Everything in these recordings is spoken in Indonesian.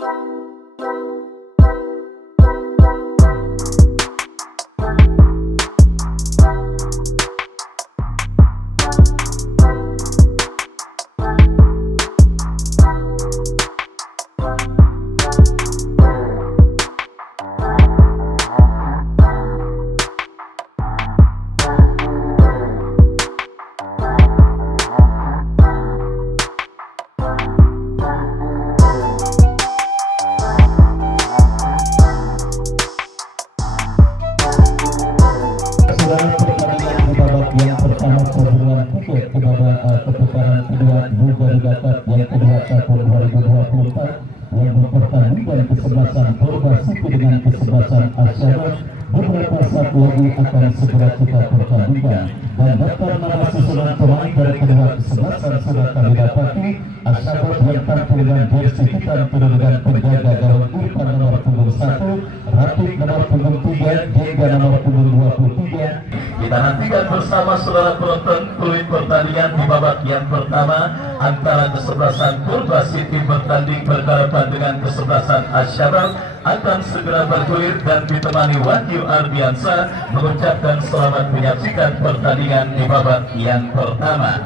Yang pertama perburuan tiket kepada keputaran kedua baru dapat yang kedua tahun 2024 yang mempertandingkan kesebelasan Porba City dengan kesebelasan Asyara. Beberapa saat lagi akan segera kita pertandingkan dan daftar nama susunan pemain dari kedua kesebelasan sudah kami dapati. Asyara yang tampil dengan jersey hitam turun dengan penjaga gawang Irfan nomor punggung 1, Rafiq nomor punggung 3, hingga nomor punggung 23. Kita nantikan bersama saudara penonton peluit pertandingan di babak yang pertama antara kesebelasan Porba City bertanding berhadapan dengan kesebelasan Asyara akan segera bergulir dan ditemani Wahyu Ardiansa mengucapkan selamat menyaksikan pertandingan di babak yang pertama.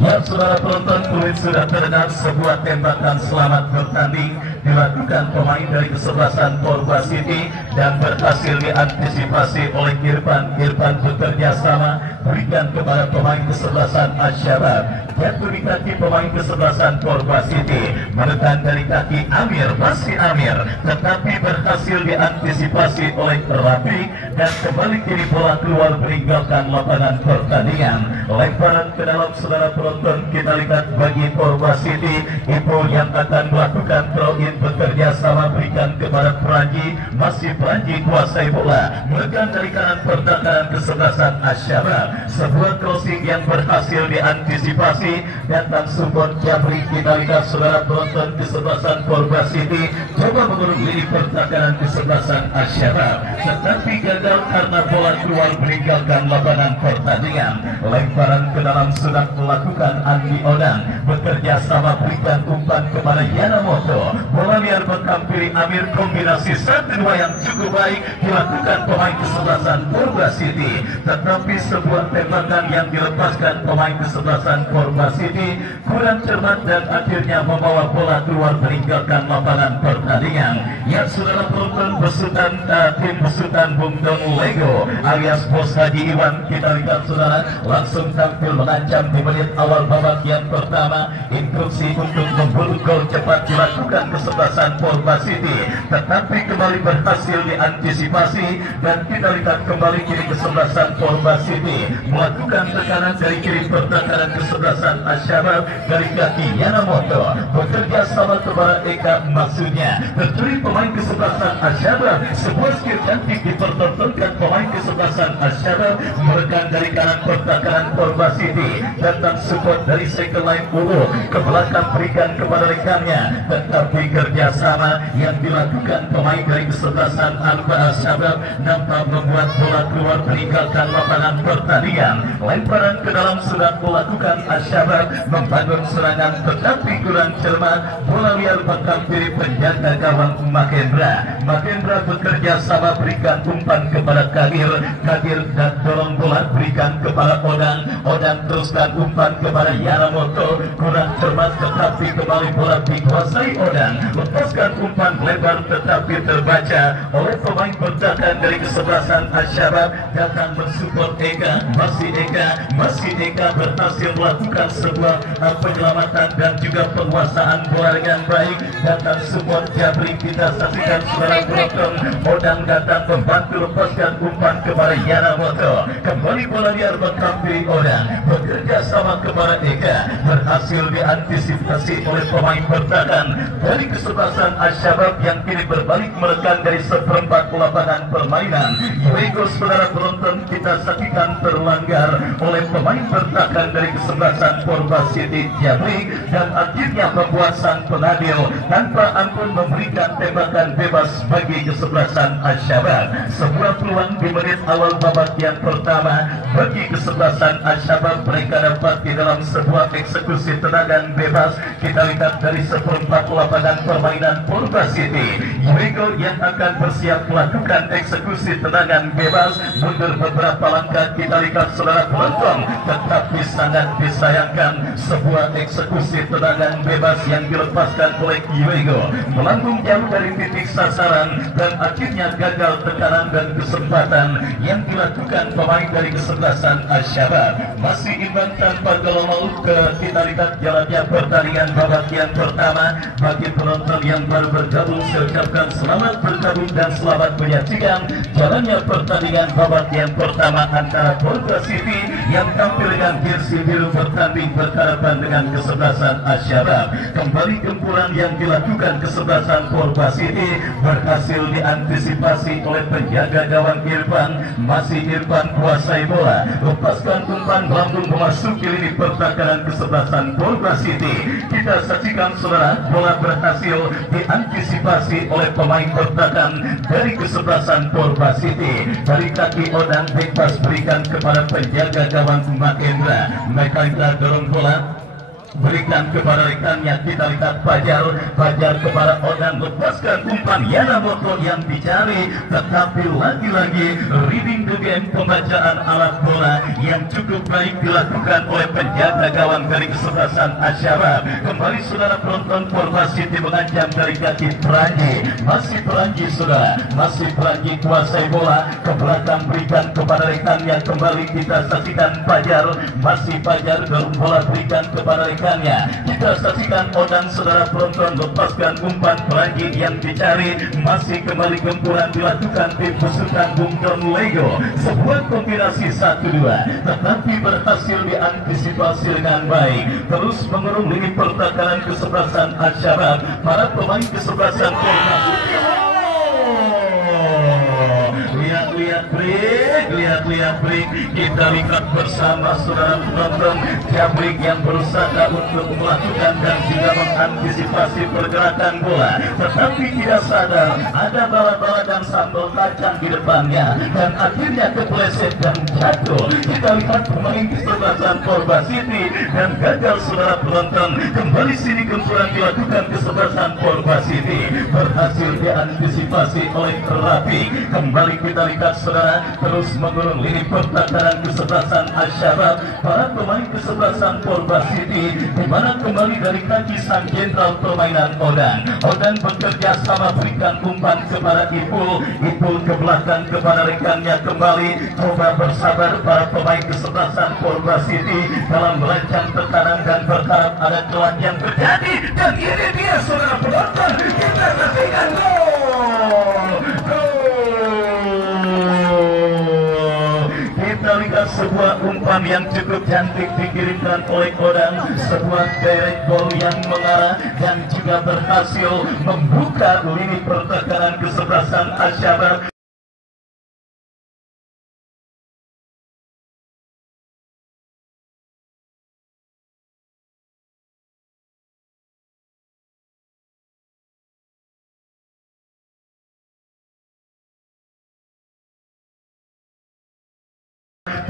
Ya, saudara penonton, peluit sudah terdengar sebuah tembakan selamat bertanding dilakukan pemain dari kesebelasan Porba City dan berhasil diantisipasi oleh Irfan. Irfan bekerja sama berikan kepada pemain kesebelasan Asyara. Jatuh di kaki pemain kesebelasan Porba City, menekan dari kaki Amir, masih Amir, tetapi berhasil diantisipasi oleh Rafiq dan kembali kiri bola keluar meninggalkan lapangan pertandingan. Lemparan ke dalam, saudara penonton, kita lihat bagi Porba City. Ipo yang akan melakukan throw-in bekerja sama berikan kepada Pranji, masih Pranji kuasai bola, menekan dari kanan pertahanan kesebelasan Asyara. Sebuah crossing yang berhasil diantisipasi datang support Jabri. Kita lihat saudara penonton kesebelasan Porba City coba mengurung lini pertahanan kesebelasan Asyara, tetapi gagal karena bola keluar meninggalkan lapangan pertandingan. Lemparan ke dalam sudah melakukan Andi Odang, bekerja sama berikan umpan kepada Yanamoto. Bola liar menghampiri Amir, kombinasi 1-2 yang cukup baik dilakukan pemain kesebelasan Porba City, tetapi sebuah tembakan yang dilepaskan pemain kesebelasan Porba City kurang cermat dan akhirnya membawa bola keluar meninggalkan lapangan pertandingan. Ya, saudara penonton, besutan tim besutan Bung Don Lego alias Bos Haji Iwan, kita lihat saudara langsung tampil mengancam di menit awal babak yang pertama. Instruksi untuk memburu gol cepat dilakukan kesebelasan Porba City, tetapi kembali berhasil diantisipasi dan kita lihat kembali kiri kesebelasan Porba City melakukan tekanan dari kiri pertahanan kesebelasan Asyara dari kaki Yanamoto, bekerja sama kepada Eka, maksudnya tercuri pemain kesebelasan Asyara. Sebuah skill cantik dipertontonkan pemain kesebelasan Asyara, menekan dari kanan pertahanan Porba City, datang support dari second line Ulu ke belakang berikan kepada rekannya, tetapi kerjasama yang dilakukan pemain dari kesebelasan Alba Asyara nampak membuat bola keluar meninggalkan lapangan pertandingan. Lemparan ke dalam sudah melakukan Asyara membangun serangan tetapi kurang cermat, bola liar menghampiri penjaga gawang Mahendra. Mahendra bekerja sama berikan umpan kepada Kadir, Kadir dan dorong bola berikan kepada Odang, Odang teruskan umpan kepada Yanamoto, kurang cermat tetapi kembali bola dikuasai Odang, lepaskan umpan lebar tetapi terbaca oleh pemain bertahan dari kesebelasan Asyara, datang mensupport Eka, masih Eka berhasil melakukan sebuah penyelamatan dan juga penguasaan bola dengan baik. Datang support Jabri, kita saksikan saudara penonton, Odang datang membantu lepaskan umpan kepada Yanamoto, kembali bola liar menghampiri Odang, bekerja sama kepada Eka, berhasil diantisipasi oleh pemain bertahan dari kesebelasan Asyabab yang kini berbalik menekan dari seperempat lapangan permainan. Baiklah saudara penonton, kita saksikan terlanggar oleh pemain bertahan dari kesebelasan Porba City Jabrik, dan akhirnya membuat sang penadil tanpa ampun memberikan tembakan bebas bagi kesebelasan Ashabab. Sebuah peluang di menit awal babak yang pertama bagi kesebelasan Ashabab, mereka dapat di dalam sebuah eksekusi tendangan bebas. Kita lihat dari seperempat lapangan permainan Porba City, Yuego yang akan bersiap melakukan eksekusi tendangan bebas mundur beberapa langkah. Kita lihat saudara penonton, tetapi sangat disayangkan sebuah eksekusi tendangan bebas yang dilepaskan oleh Yuego melambung jauh dari titik sasaran dan akhirnya gagal tekanan dan kesempatan yang dilakukan pemain dari kesebelasan Ashabab. Masih imbang tanpa gol ke kita lihat jalannya pertandingan babak yang pertama. Bagi penonton yang baru bergabung, saya ucapkan selamat bergabung dan selamat menyaksikan jalannya pertandingan babak yang pertama antara Porba City yang tampil dengan jersey biru bertanding berhadapan dengan kesebelasan Ashabab. Kembali gempuran yang dilakukan kesebelasan Porba City berhasil diantisipasi oleh penjaga gawang Irfan. Masih Irfan kuasai bola, lepaskan umpan melambung memasuki lini pertahanan kesebelasan Porba City. Kita saksikan saudara, bola berhasil diantisipasi oleh pemain bertahan dari kesebelasan Porba City. Dari kaki Odang bebas berikan kepada penjaga gawang Makendra. Makendra dorong bola, berikan kepada rekannya. Kita lihat Fajar kepada Odang, lepaskan umpan Yanamoto yang dicari, tetapi lagi-lagi reading the game, pembacaan alat bola yang cukup baik dilakukan oleh penjaga gawang dari kesebelasan Ashabab. Kembali saudara penonton, Porba City mengancam dari kaki Peranji. Masih Peranji saudara, masih Peranji kuasai bola ke belakang, berikan kepada rekannya. Kembali kita saksikan Fajar, masih Fajar dorong bola, berikan kepada rekannya. Kita saksikan Odang saudara penonton, lepaskan umpan Peranji yang dicari. Masih kembali gempuran dilakukan tim besutan Bung Don Lego. Sebuah kombinasi 1-2 tetapi berhasil diantisipasi dengan baik. Terus mengurung lini pertahanan kesebelasan Ashabab. Para pemain kesebelasan Porba City, lihat break. Kita lihat bersama saudara penonton, Jabrik yang berusaha untuk melakukan dan juga mengantisipasi pergerakan bola, tetapi tidak sadar ada bala-bala dan sambal kacang di depannya dan akhirnya kepleset dan jatuh. Kita lihat pemain kesebelasan Porba City dan gagal saudara penonton. Kembali sini gempuran dilakukan kesebelasan Porba City, berhasil diantisipasi oleh Rafi. Kembali kita lihat saudara, terus mengurung lini pertahanan kesebelasan Ashabab. Para pemain kesebelasan Porba City, di mana kembali dari kaki sang jenderal permainan Odang bekerja sama, berikan umpan kepada Ipul ke belakang kepada rekannya. Kembali coba bersabar para pemain kesebelasan Porba City dalam merancang tekanan dan berharap ada celah yang terjadi, dan ini dia saudara penonton, kita saksikan gol. Kita lihat sebuah umpan yang cukup cantik dikirimkan oleh Odang, sebuah direct ball yang mengarah dan juga berhasil membuka lini pertahanan kesebelasan Ashabab.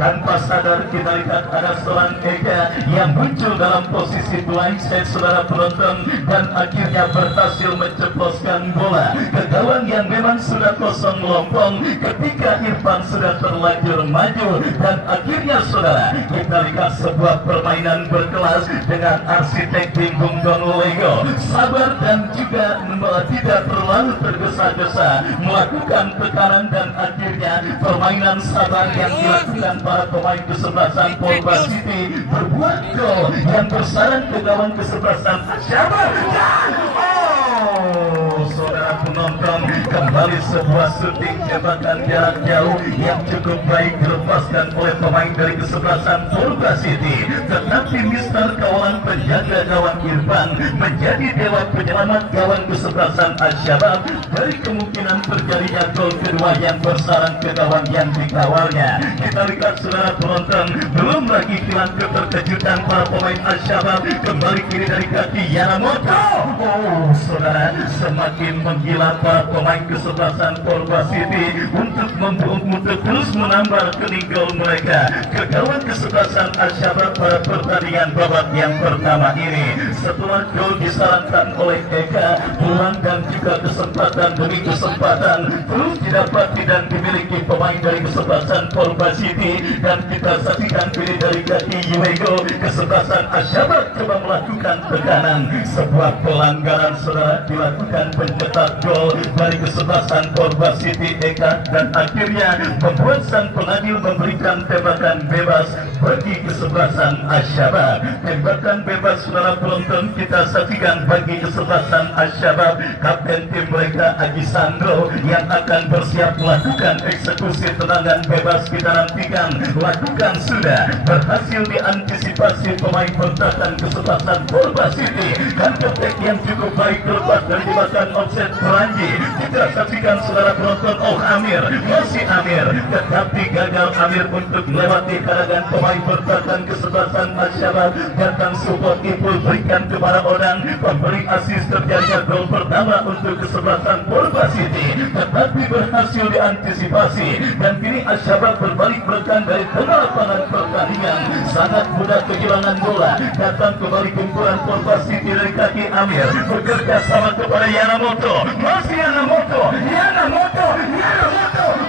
Tanpa sadar kita lihat ada seorang Eka yang muncul dalam posisi blind side saudara penonton, dan akhirnya berhasil menceploskan bola ke gawang yang memang sudah kosong melompong ketika Irfan sudah terlanjur maju. Dan akhirnya saudara, kita lihat sebuah permainan berkelas dengan arsitek tim Bung Don Lego, sabar dan juga tidak terlalu tergesa-gesa melakukan tekanan, dan akhirnya permainan sabar yang dilakukan para pemain kesebelasan Porba City berbuat gol yang bersarang ke gawang kesebelasan Ashabab. Dan saudara penonton, kembali sebuah syuting tembakan jarak jauh yang cukup baik dilepaskan oleh pemain dari kesebelasan Purba City. Tetapi Mister kawalan penjaga gawang Irfan menjadi dewa penyelamat gawang kesebelasan Al-Syabab dari kemungkinan terjadinya gol kedua yang bersarang ke gawang yang dikawalnya. Kita lihat saudara penonton, belum lagi hilang keterkejutan para pemain Al-Syabab, kembali kiri dari kaki Yanamoto. Oh saudara, semakin menggila para pemain kesebelasan Purba City untuk terus menambah kening gol mereka ke gawang kesebelasan Al-Syabab pada pertandingan babak yang pertama ini. Setelah gol disarankan oleh Eka, peluang dan juga kesempatan demi kesempatan terus didapati dan dimiliki pemain dari kesebelasan Purba City, dan kita saksikan pilih dari kaki Yuego. Kesebelasan Al-Syabab coba melakukan tekanan, sebuah pelanggaran saudara dilakukan pencetak gol dari kesebelasan Purba City Eka, dan akhirnya membuat sang pengadil memberikan tembakan bebas bagi kesebelasan Al-Syabab. Tembakan bebas saudara penonton kita saksikan bagi kesebelasan Al-Syabab, kapten tim mereka Aji Sandro yang akan bersiap melakukan eksekusi tendangan bebas. Kita nantikan lakukan sudah berhasil diantisipasi pemain bertahan kesebelasan Purba City, dan ketek yang cukup baik terlepas dari jebakan offset Peranji. Kita saksikan saudara penonton, oh Amir, masih Amir, tetapi gagal Amir untuk melewati karangan pemain bertahan kesebelasan Al-Syabab. Datang support Ipul berikan kepada Odang, pemberi asis terjadinya gol pertama untuk kesebelasan Purba City, tetapi berhasil diantisipasi, dan kini Al-Syabab berbalik belakang dari tengah lapangan pertandingan. Sangat mudah kehilangan bola, datang kembali kumpulan Purba City dari kaki Amir, bekerja sama kepada Yanamoto, masih Yanamoto.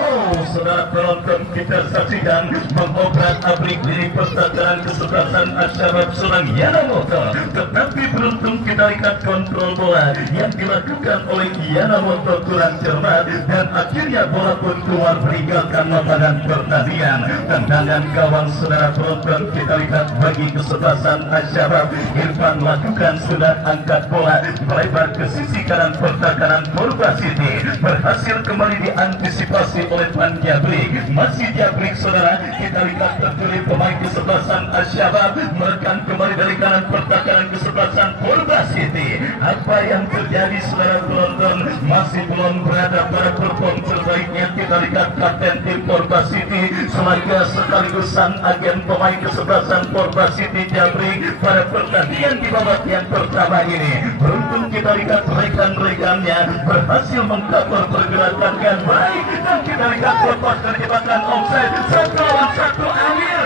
Oh saudara penonton, kita saksikan mengobrak-abrik diri pertahanan kesebelasan Al-Syabab seorang Yanamoto, tetapi beruntung kita lihat kontrol bola yang dilakukan oleh Yanamoto kurang cermat, dan akhirnya bola pun keluar meninggalkan lapangan pertandingan. Tendangan gawang saudara penonton kita lihat bagi kesebelasan Al-Syabab. Irfan melakukan sudah angkat bola melebar ke sisi kanan pertahanan Purba City, berhasil kembali diantisipasi oleh Pan Jabrik. Masih Jabrik saudara, kita lihat tertulis pemain kesebelasan Al-Syabab merekam kembali dari kanan pertahanan kesebelasan Purba City. Apa yang terjadi saudara penonton, masih belum berada pada perform terbaiknya. Kita lihat kapten tim Purba City selaga sekaligus sang agen pemain kesebelasan Purba City Jabrik pada pertandingan di babak yang pertama ini. Beruntung kita lihat rekan-rekannya berhasil mengcover pergerakan yang baik, dan kita lihat lepas dari jebakan offside. 1-1 Amir.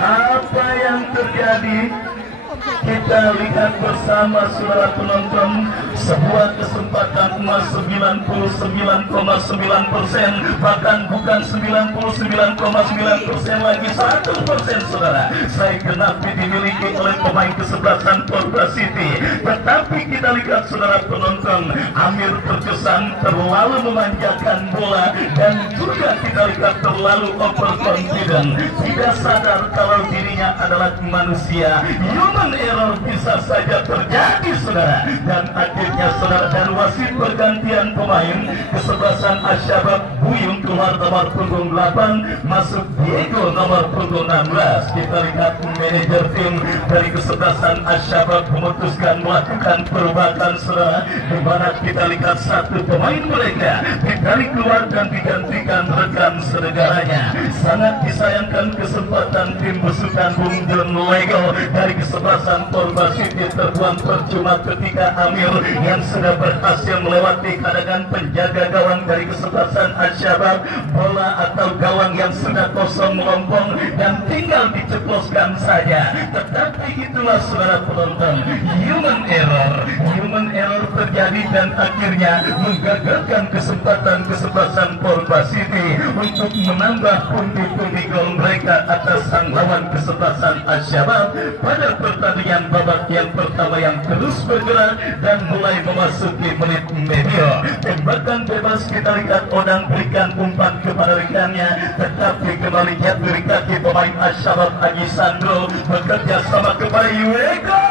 Apa yang terjadi? Kita lihat bersama saudara penonton, sebuah kesempatan emas 99,9%, bahkan bukan 99,9% lagi, 100% saudara. Saya genapi dimiliki oleh pemain kesebelasan Purba City. Tetapi kita lihat saudara penonton, Amir terkesan terlalu memanjakan bola, dan juga kita lihat terlalu overconfident, tidak sadar kalau dirinya adalah manusia. Human error bisa saja terjadi saudara, dan akhirnya saudara, dan wasit pergantian pemain kesebelasan Al-Syabab. Buyung keluar nomor punggung 8, masuk Diego nomor punggung 16. Kita lihat manajer tim dari kesebelasan Al-Syabab memutuskan melakukan perubahan saudara, di mana kita lihat satu pemain mereka ditarik keluar dan digantikan rekan senegaranya. Sangat disayangkan kesempatan tim besutan Bung John Lego dari kesebelasan Purba City terbuang percuma ketika Amir yang sudah berhasil melewati kadangan penjaga gawang dari kesebelasan Al-Syabab, bola atau gawang yang sudah kosong melompong dan tinggal diceploskan saja. Tetapi itulah saudara penonton, human error terjadi, dan akhirnya menggagalkan kesempatan kesebelasan Purba Purba City untuk menambah pundi-pundi gol mereka atas sang lawan kesebelasan Al-Syabab pada pertandingan babak yang pertama yang terus bergerak dan mulai memasuki menit medio. Tembakan bebas kita lihat Odang berikan umpan kepada rekannya, tetapi kembali jatuh dari kaki pemain Al-Syabab Haji Sandro bekerja sama kepada Yuego.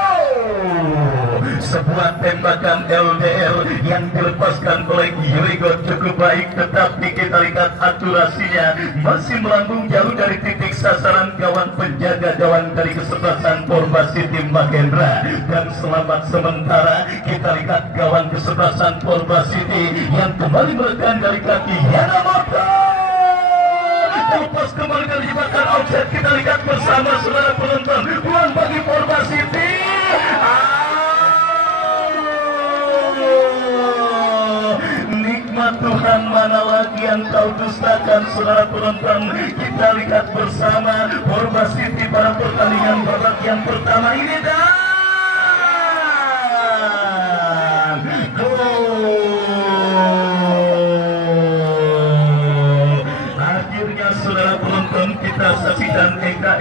Sebuah tembakan LDR yang dilepaskan oleh Yuego cukup baik, tetapi kita lihat akurasinya masih melambung jauh dari titik sasaran gawang penjaga gawang dari kesebelasan Purba City Mahendra. Dan selamat sementara kita lihat gawang kesebelasan Purba City yang kembali merekan dari kaki Yanamoto. Lepas kembali dari jebakan offset, kita lihat bersama saudara penonton, uang bagi Purba City. Nikmat Tuhan mana lagi yang kau dustakan saudara penonton. Kita lihat bersama Purba City pada pertandingan babak yang pertama ini dan kita saksikan Eka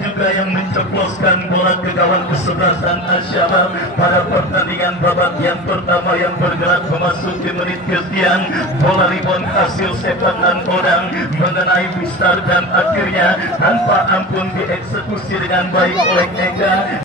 juga yang menceploskan bola ke gawang kesebelasan Al-Syabab pada pertandingan babak yang pertama yang bergerak memasuki menit kesekian. Bola rebound hasil sepakan Odang mengenai Bistar dan akhirnya tanpa ampun dieksekusi dengan baik oleh Eka.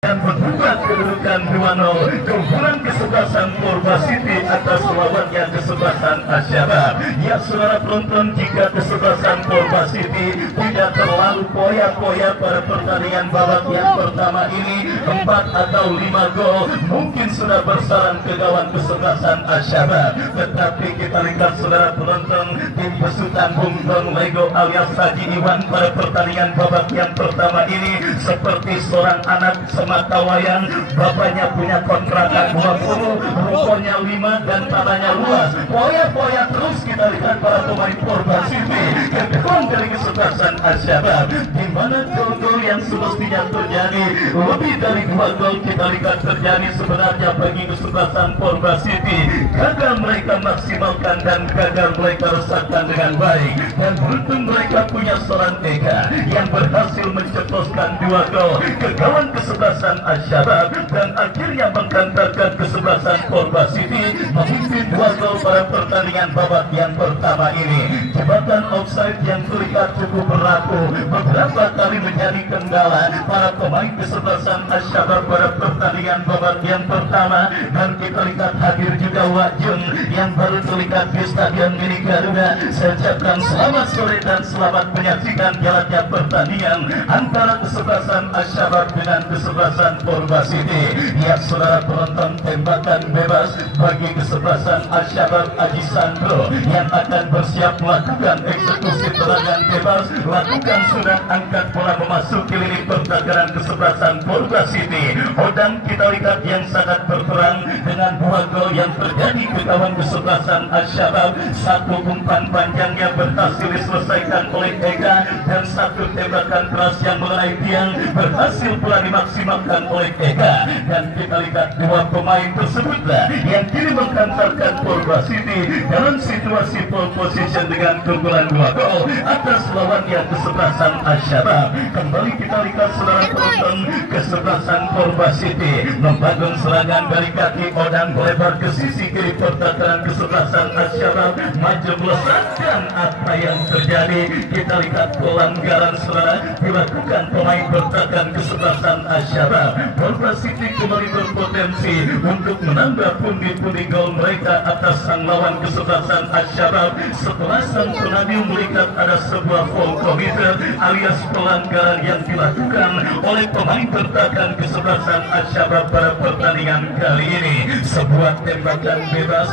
Dan berubah kedudukan 2-0 keunggulan kesebelasan Purba City atas lawannya kesebelasan Al-Syabab. Ya saudara penonton, jika kesebelasan Purba City tidak terlalu poya-poya pada pertandingan babak yang pertama ini, 4 atau 5 gol mungkin sudah bersarang ke gawang kesebelasan Al-Syabab. Tetapi kita lihat saudara penonton, tim besutan Bung Don Lego alias Haji Iwan pada pertandingan babak yang pertama ini seperti seorang anak mata wayang. Bapaknya punya kontrakan 20, rukonya 5 dan tanahnya luas. Poya-poya terus kita lihat para pemain Purba City kedua dari kesebelasan Al-Syabab, di mana gol-gol yang semestinya terjadi lebih dari 2 gol kita lihat terjadi sebenarnya bagi kesebelasan Purba City. Gagal mereka maksimalkan dan gagal mereka resahkan dengan baik, dan beruntung mereka punya seorang Eka yang berhasil menceploskan 2 gol ke gawang kesebelasan Al-Syabab dan akhirnya menghantarkan kesebelasan Purba City memimpin 2 gol pada pertandingan babak yang pertama ini. Jebakan offside yang terlihat cukup berlaku beberapa kali menjadi kendala para pemain kesebelasan Al-Syabab pada pertandingan babak yang pertama, dan kita lihat hadir juga Wak Jun yang baru terlihat di Stadion Mini Garuda. Saya ucapkan selamat sore dan selamat menyaksikan jalannya pertandingan antara kesebelasan Al-Syabab dengan kesebelasan Purba City. Ya saudara penonton, tembakan bebas bagi kesebelasan Al-Syabab Haji Sandro yang akan bersiap melakukan eksekusi tendangan bebas. Lakukan sudah, angkat bola memasuki lini pertahanan kesebelasan Purba City. Odang kita lihat yang sangat berperang dengan 2 gol yang terjadi ke gawang kesebelasan Al-Syabab. 1 umpan panjangnya berhasil diselesaikan oleh Eka dan 1 tembakan keras yang mengenai tiang berhasil pula dimaksimalkan oleh Eka. Dan kita lihat 2 pemain tersebutlah yang kini menghantarkan Purba City dalam situasi pole position dengan keunggulan 2 gol atas lawannya kesebelasan Al-Syabab. Kembali kita lihat saudara penonton, kesebelasan Purba City membangun serangan dari kaki Odang melebar ke sisi kiri pertahanan kesebelasan Al-Syabab maju melesatkan. Apa yang terjadi? Kita lihat pelanggaran saudara dilakukan pemain pertahanan kesebelasan Al-Syabab. Purba City kembali berpotensi untuk menambah pundi-pundi gol mereka atas sang lawan kesebelasan Al-Syabab setelah sang pengadil melihat ada sebuah foul committed alias pelanggaran yang dilakukan oleh pemain pertahanan kesebelasan Al-Syabab pada pertandingan kali ini. Sebuah tembakan bebas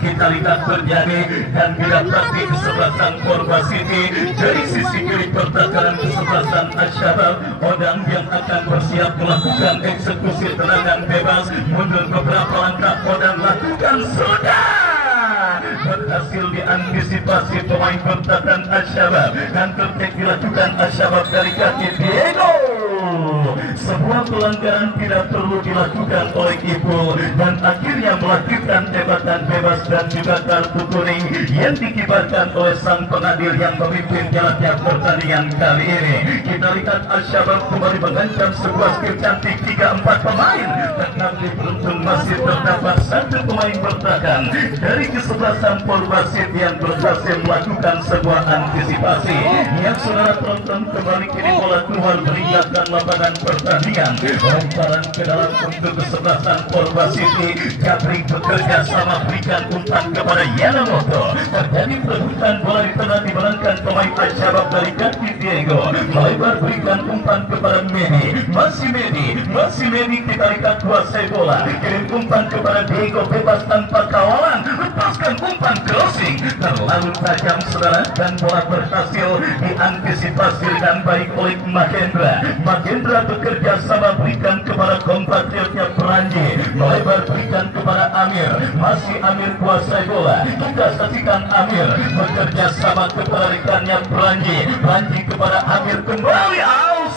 kita lihat terjadi dan didapati kesebelasan Porba City dari sisi kiri pertahanan kesebelasan Al-Shabab. Odang yang akan bersiap melakukan eksekusi tendangan bebas, mundur beberapa langkah, Odang lakukan sudah berhasil diantisipasi pemain pertahanan Al-Shabab dan tertek dilakukan Al-Shabab dari kaki Diego. Sebuah pelanggaran tidak perlu dilakukan oleh Ibu dan akhirnya melakukan tembakan bebas dan juga kartu kuning yang dikibarkan oleh sang pengadil yang memimpin jalannya pertandingan kali ini. Kita lihat Al-Shabab kembali mengancam sebuah skill cantik 3-4 pemain, tetapi beruntung masih terdapat satu pemain bertahan dari kesebelasan Porba City yang berhasil melakukan sebuah antisipasi. Yang saudara tonton kembali kini bola keluar meninggalkan lapangan pertandingan. Lemparan ke dalam untuk kesebelasan Porba City. Jabri bekerja sama berikan umpan kepada Yanamoto. Terjadi perebutan bola di tengah dimenangkan pemain Al-Shabab dari kaki Diego. Melebar berikan umpan kepada Medi. Masih Medi kita lihat kuasai bola. Kirim umpan kepada Diego bebas tanpa kawalan. Lepaskan umpan crossing terlalu tajam saudara dan bola berhasil diantisipasi dengan baik oleh Mahendra bekerja sama berikan kepada kompatriotnya Peranji, melebar berikan kepada Amir. Masih Amir kuasai bola. Kita saksikan Amir bekerja sama kepada rekannya Peranji kepada Amir kembali.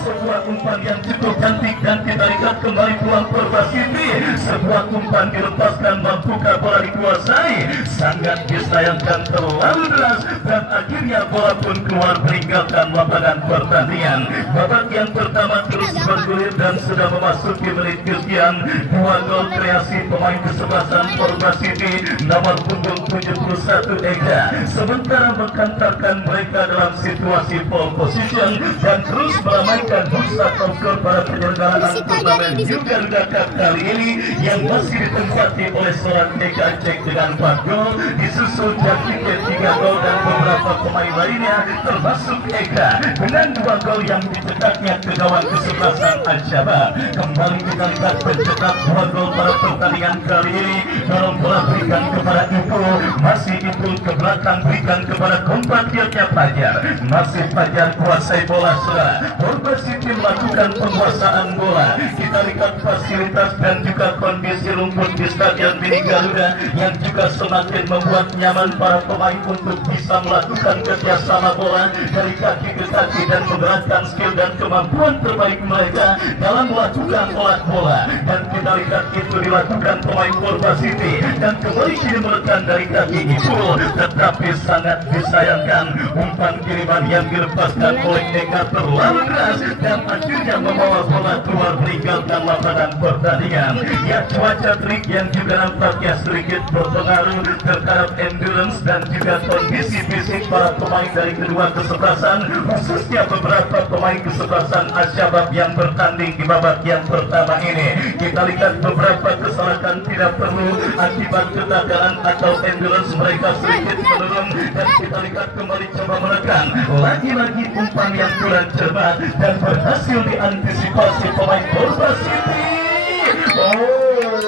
Sebuah umpan yang cukup cantik dan kita lihat kembali peluang Porba City. Sebuah umpan dilepaskan, mampukah bola dikuasai? Sangat disayangkan terlalu deras dan akhirnya bola pun keluar meninggalkan lapangan pertandingan. Babak yang pertama terus bergulir dan sudah memasuki menit kesekian. 2 gol kreasi pemain kesebelasan Porba City nomor punggung 71 Ega sementara mengkantarkan mereka dalam situasi pole position dan terus meramaikan bursa topskor pada penyelenggaraan turnamen Garuda Cup kali ini yang masih ditempati oleh seorang Eka Cek dengan 4 gol, disusul Jakike 3 gol dan beberapa pemain lainnya termasuk Eka dengan 2 gol yang dicetaknya ke gawang kesebelasan Al-Shabab. Kembali kita lihat pencetak 2 gol pada pertandingan kali ini. Dorong bola berikan kepada Ibu, masih Ibu ke belakang berikan kepada kompatriotnya Fajar. Masih Fajar kuasai bola saudara. Porba City melakukan penguasaan bola. Kita lihat fasilitas dan juga kondisi rumput di Stadion Mini Garuda yang juga semakin membuat nyaman para pemain untuk bisa melakukan kerjasama bola dari kaki ke kaki dan menggerakkan skill dan kemampuan terbaik mereka dalam melakukan olah bola. Dan kita lihat itu dilakukan pemain Porba City dan kembali kini menekan dari kaki itu, tetapi sangat disayangkan umpan kiriman yang dilepaskan oleh Eka terlalu keras dan akhirnya membawa bola keluar meninggalkan lapangan pertandingan. Ya, cuaca terik yang juga nampaknya sedikit berpengaruh terhadap endurance dan juga kondisi fisik para pemain dari kedua kesebelasan, khususnya beberapa pemain kesebelasan Al-Shabab yang bertanding di babak yang pertama ini. Kita lihat beberapa kesalahan tidak perlu akibat ketagaran atau endurance mereka sedikit menurun dan kita lihat kembali coba menekan lagi-lagi umpan yang kurang cermat dan berhasil diantisipasi pemain Porba City.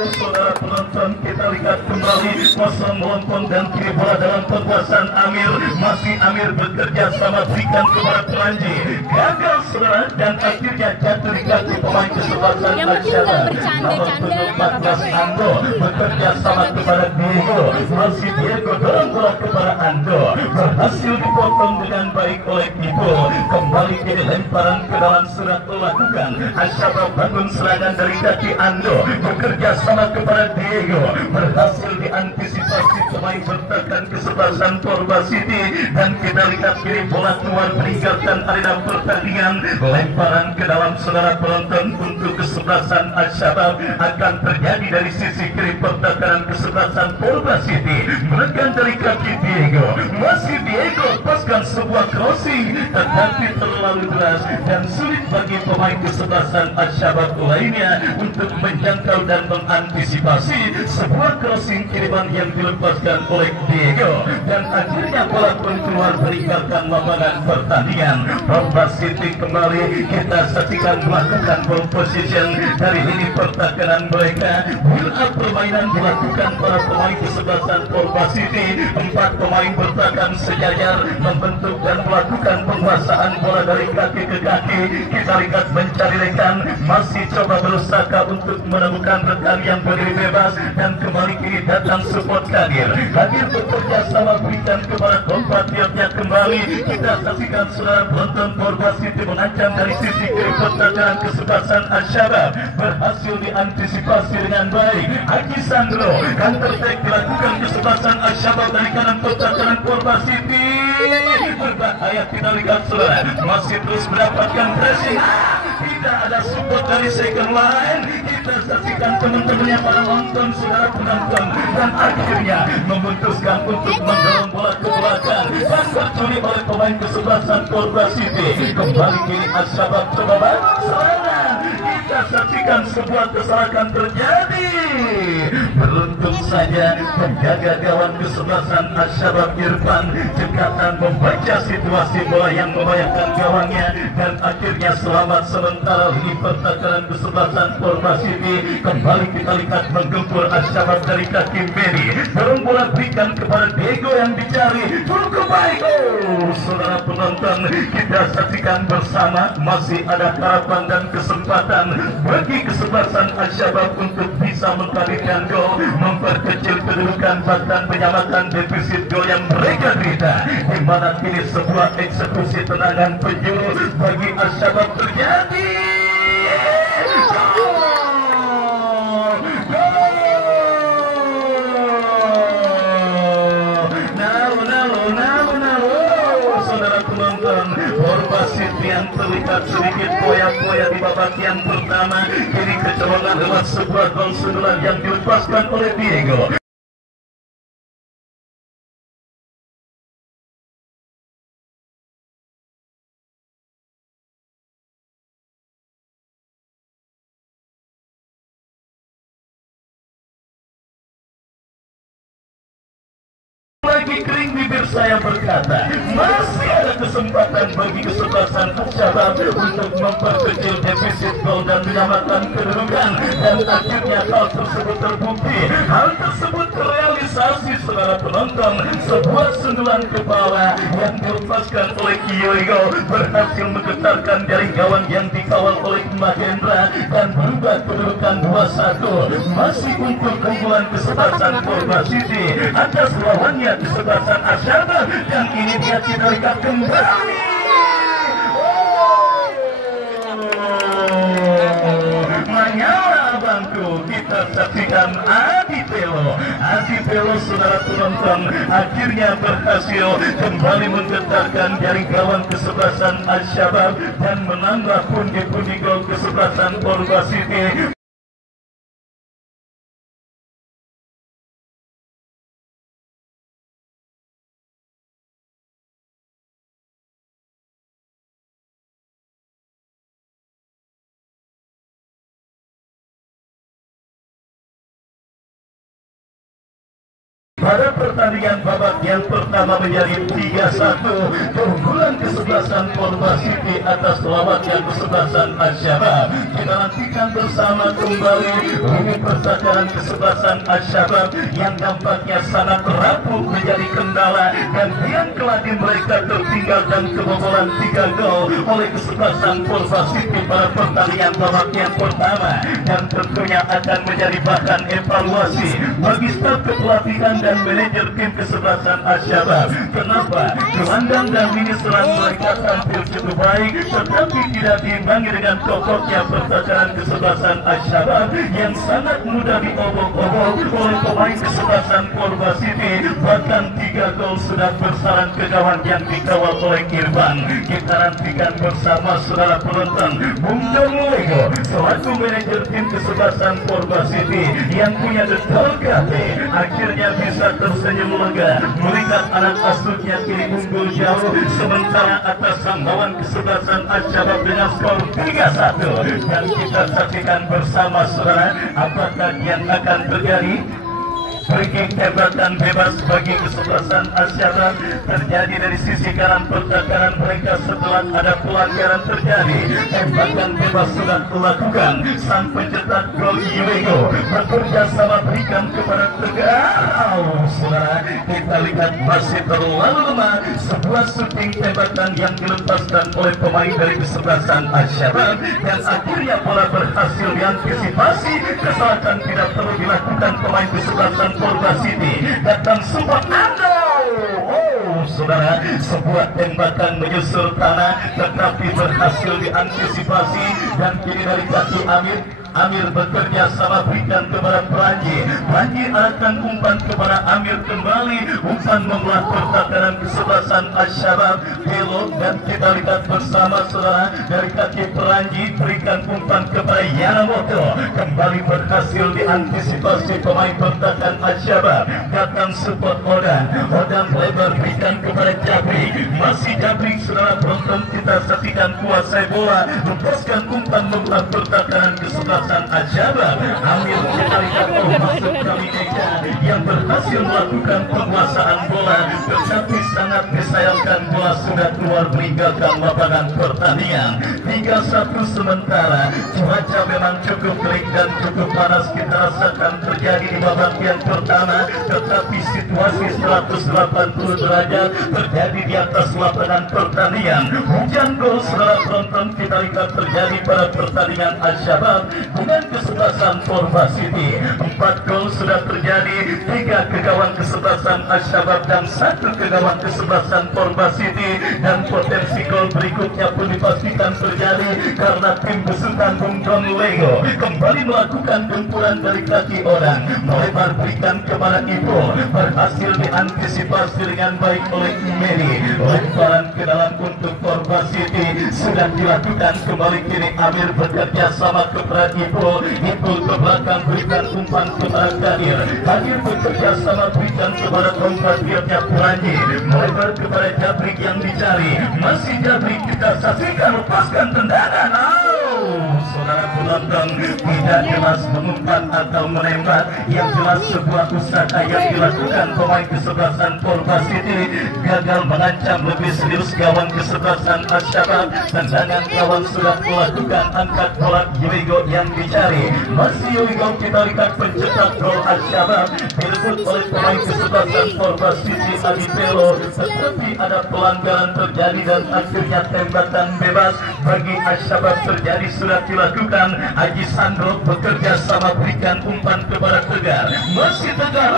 Saudara penonton, kita lihat kembali kosong melompong dan kiri bola dalam kekuasaan Amir. Masih Amir bekerja sama berikan kepada Peranji. Gagal saudara dan akhirnya jatuh di kaki pemain kesebelasan Al-Shabab. Nomor punggung 14 Ando bekerja sama kepada Diego. Masih Diego dorong bola kepada Ando. Berhasil dipotong dengan baik oleh Ibu. Kembali kini lemparan ke dalam surat melakukan. Al-Shabab bangun serangan dari kaki Ando. Bekerja sama kepada Diego, berhasil diantisipasi pemain bertahan kesebelasan Porba City dan kita lihat kiri bola keluar meninggalkan arena pertandingan. Lemparan ke dalam saudara penonton untuk kesebelasan Al-Shabab akan terjadi dari sisi kiri pertahanan kesebelasan Porba City. Menekan dari kaki Diego, masih Diego lepaskan sebuah crossing tetapi terlalu deras dan sulit bagi pemain kesebelasan Al-Shabab lainnya untuk menjangkau dan mengantisipasi sebuah crossing kiriman yang dilepaskan didapatkan oleh Diego, dan akhirnya bola pun keluar meninggalkan lapangan pertandingan. Portugal City kembali kita saksikan melakukan ball position dari lini pertahanan mereka. Build up permainan dilakukan para pemain kesebelasan Portugal City. 4 pemain bertahan sejajar membentuk dan melakukan penguasaan bola dari kaki ke kaki. Kita lihat mencari rekan, masih coba berusaha untuk menemukan rekan yang berdiri bebas, dan kembali kini datang support Kadir bekerja sama berikan kepada kompatriotnya. Kembali kita saksikan saudara penonton Portugal City mengancam dari sisi kiri pertahanan kesebelasan Al-Shabaab berhasil diantisipasi dengan baik. Haji Sandro counter attack dilakukan kesebelasan Al-Shabaab dari kanan pertahanan Portugal City. Berbahaya, kita lihat saudara masih terus mendapatkan pressing. Tidak ada support dari second line. Kita saksikan teman-temannya para nonton, saudara penonton, dan akhirnya memutuskan untuk mendorong bola ke belakang dan tercuri oleh pemain kesebelasan Portugal City. Kembali kini Al-Shabaab coba serangan. Kita saksikan sebuah kesalahan terjadi. Beruntung saja penjaga gawang kesebelasan Al-Shabaab Irfan Cekatan membaca situasi bola yang membahayakan gawangnya, dan akhirnya selamat sementara di pertahanan kesebelasan Portugal City. Kembali kita lihat menggempur Al-Shabaab dari kaki Mary. Dorong bola berikan kepada Diego yang dicari. Cukup baik. Saudara penonton, kita saksikan bersama masih ada harapan dan kesempatan bagi kesebelasan Al-Shabaab untuk bisa mengkalikan gol, memperkecil kedudukan bahkan menyamakan defisit gol yang mereka derita, di mana kini sebuah eksekusi tendangan penjuru bagi Al-Shabaab terjadi. Saudara penonton, Portugal City yang terlihat sedikit poya-poya di babak yang pertama, kini kecolongan lewat sebuah gol sundulan yang dilepaskan oleh Diego. Lagi kering bibir saya berkata, masih ada kesempatan bagi kesebelasan Al-Shabaab untuk memperkecil defisit gol dan menyamakan kedudukan, dan akhirnya hal tersebut terbukti. Hal tersebut terrealisasi, saudara penonton. Sebuah sundulan ke bawah yang dilepaskan oleh Diego berhasil menggetarkan jaring gawang yang dikawal oleh Mahendra dan berubah kedudukan 2-1. Masih untuk keunggulan kesebelasan Portugal City atas lawannya kesebelasan Al-Shabaab, yang ini dia tidak lihat kembali. Menyala bangku, kita saksikan Adi Pelo, saudara penonton, akhirnya berhasil kembali menggetarkan jaring gawang kesebelasan Al-Shabaab dan menambah pundi-pundi gol kesebelasan Portugal City. Pada pertandingan babak yang pertama menjadi 3-1, keunggulan kesebelasan Portugal City atas lawannya kesebelasan Al-Shabaab. Kita nantikan bersama kembali lini pertahanan kesebelasan Al-Shabaab yang nampaknya sangat rapuh menjadi kendala, dan yang keladi mereka tertinggal dan kebobolan 3 gol oleh kesebelasan Portugal City pada pertandingan babak yang pertama, dan tentunya akan menjadi bahan evaluasi bagi staf kepelatihan dan manajer tim kesebelasan Al-Shabaab. Kenapa gelandang dan lini serang mereka tampil cukup baik, tetapi tidak diimbangi dengan kokohnya pertahanan kesebelasan Al-Shabaab yang sangat mudah diobok-obok oleh pemain kesebelasan Portugal City. Bahkan 3 gol sudah bersarang ke gawang yang dikawal oleh Irfan. Kita nantikan bersama saudara penonton, Bung Domoego selaku manajer tim kesebelasan Portugal City yang punya detail kate, akhirnya bisa tersenyum lega melihat anak asuhnya kini unggul jauh, sementara atas sang lawan kesebelasan Al-Shabaab dengan skor 3-1. Dan kita saksikan bersama saudara apakah yang akan terjadi. Free tembakan bebas bagi kesebelasan Asyara terjadi dari sisi kanan pertahanan mereka setelah ada pelanggaran terjadi. Tembakan bebas sudah dilakukan. Sang pencetak gol Iwego bekerja sama berikan kepada Tegar. Saudara, kita lihat masih terlalu lemah. Sebuah shooting tembakan yang dilepaskan oleh pemain dari kesebelasan Asyara dan akhirnya bola berhasil diantisipasi. Kesalahan tidak perlu dilakukan pemain kesebelasan Porba City. Datang support Ando. Saudara, sebuah tembakan menyusul tanah tetapi berhasil diantisipasi dan kini dari kaki Amir bekerja sama berikan kepada Pranji akan umpan kepada Amir kembali. Umpan membelah pertahanan kesebelasan Asyabab belok dan kita lihat bersama saudara dari kaki Pranji berikan umpan kepada Yanamoto. Kembali berhasil diantisipasi pemain pertahanan Asyabab. Datang support Odan lebar berikan kepada Jabri. Masih Jabri saudara penonton kita saksikan kuasai bola. Lepaskan umpan membelah pertahanan kesebelasan Asyabab. Amir kita lihat masuk kali Eka yang berhasil melakukan penguasaan bola tetapi sangat disayangkan bola sudah keluar meninggalkan lapangan pertandingan. 3-1 sementara. Cuaca memang cukup terik dan cukup panas kita rasakan terjadi di babak yang pertama tetapi situasi 180 derajat terjadi di atas lapangan pertandingan. Hujan gol saudara penonton kita lihat terjadi pada pertandingan Asyabab dengan kesebelasan Porba City. 4 gol sudah terjadi, 3 ke gawang kesebelasan Asyabab dan 1 ke gawang kesebelasan Porba City, dan potensi gol berikutnya pun dipastikan terjadi karena tim besutan Bung Don Lego kembali melakukan gempuran dari kaki orang melebar berikan kepada Ipo, berhasil diantisipasi dengan baik oleh Medi. Lemparan ke dalam untuk Porba City sudah dilakukan kembali kini. Amir bekerja sama kepada Ipo ke belakang berikan umpan kepada Kadir bekerja sama berikan kepada kompatriotnya Pranji melebar kepada Jabri yang dicari. Masih Jabri kita saksikan lepaskan tendangan. Saudara penonton tidak jelas mengumpan atau menembak, yang jelas sebuah usaha yang dilakukan pemain kesebelasan Porba City gagal mengancam lebih serius gawang kesebelasan Asyabab. Tendangan gawang sudah melakukan angkat bola Iwego yang dicari. Masih Iwego kita lihat pencetak gol Asyabab direbut oleh pemain kesebelasan Porba City Adipelo tetapi ada pelanggaran terjadi dan akhirnya tembakan bebas bagi Asyabab terjadi sudah dilakukan. Haji Sandro bekerja sama berikan umpan kepada Tegar. Masih Tegar.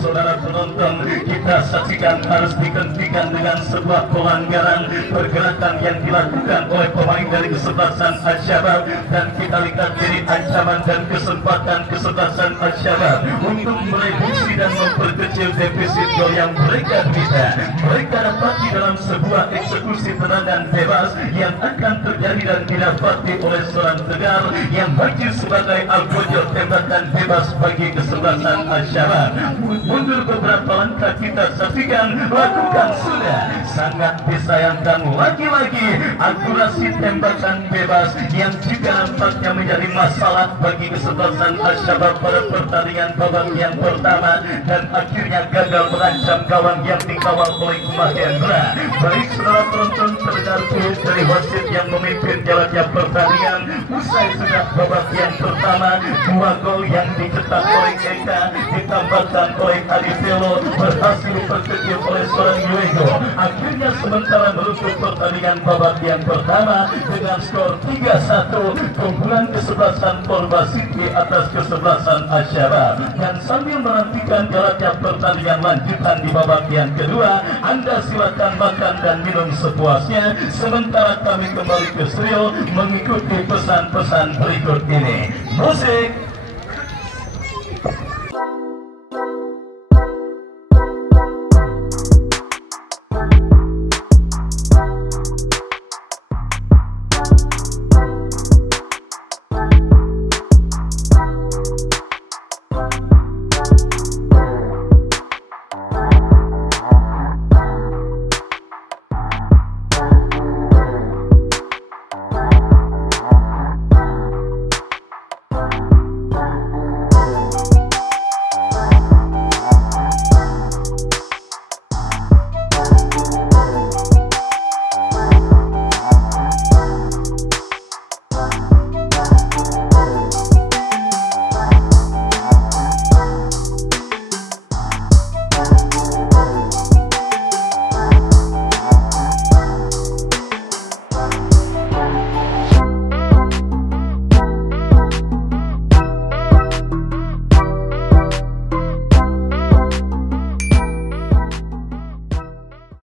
Saudara penonton kita saksikan harus dihentikan dengan sebuah pelanggaran pergerakan yang dilakukan oleh pemain dari kesebelasan Asyabab dan kita lihat jadi ancaman dan kesempatan kesebelasan Asyabab untuk mereduksi dan memperkecil defisit gol yang mereka bisa. Mereka dapati dalam sebuah eksekusi tendangan bebas yang akan terjadi dan didapati oleh seorang Tegar yang maju sebagai al-fujur tembakan bebas bagi kesebelasan Asyabab. Mundur beberapa langkah kita saksikan lakukan sudah sangat disayangkan lagi-lagi akurasi tembakan bebas yang juga nampaknya menjadi masalah bagi kesebelasan Asyabab pada pertandingan babak yang pertama dan akhirnya gagal mengancam gawang yang dikawal oleh Mahendra. Baik saudara penonton terdengar tweet dari wasit yang memimpin jalannya pertandingan. Usai sudah babak yang pertama, 2 gol yang dicetak oleh Eka ditambahkan oleh Adipelo berhasil diperkecil oleh seorang Iwego. Akhirnya sementara menutup pertandingan babak yang pertama dengan skor 3-1 keunggulan kesebelasan Porba City atas kesebelasan Asyabab. Dan sambil menantikan jalannya pertandingan lanjutan di babak yang kedua, Anda silakan makan dan minum sepuasnya sementara kami kembali ke studio mengikuti pesan-pesan berikut ini. Musik.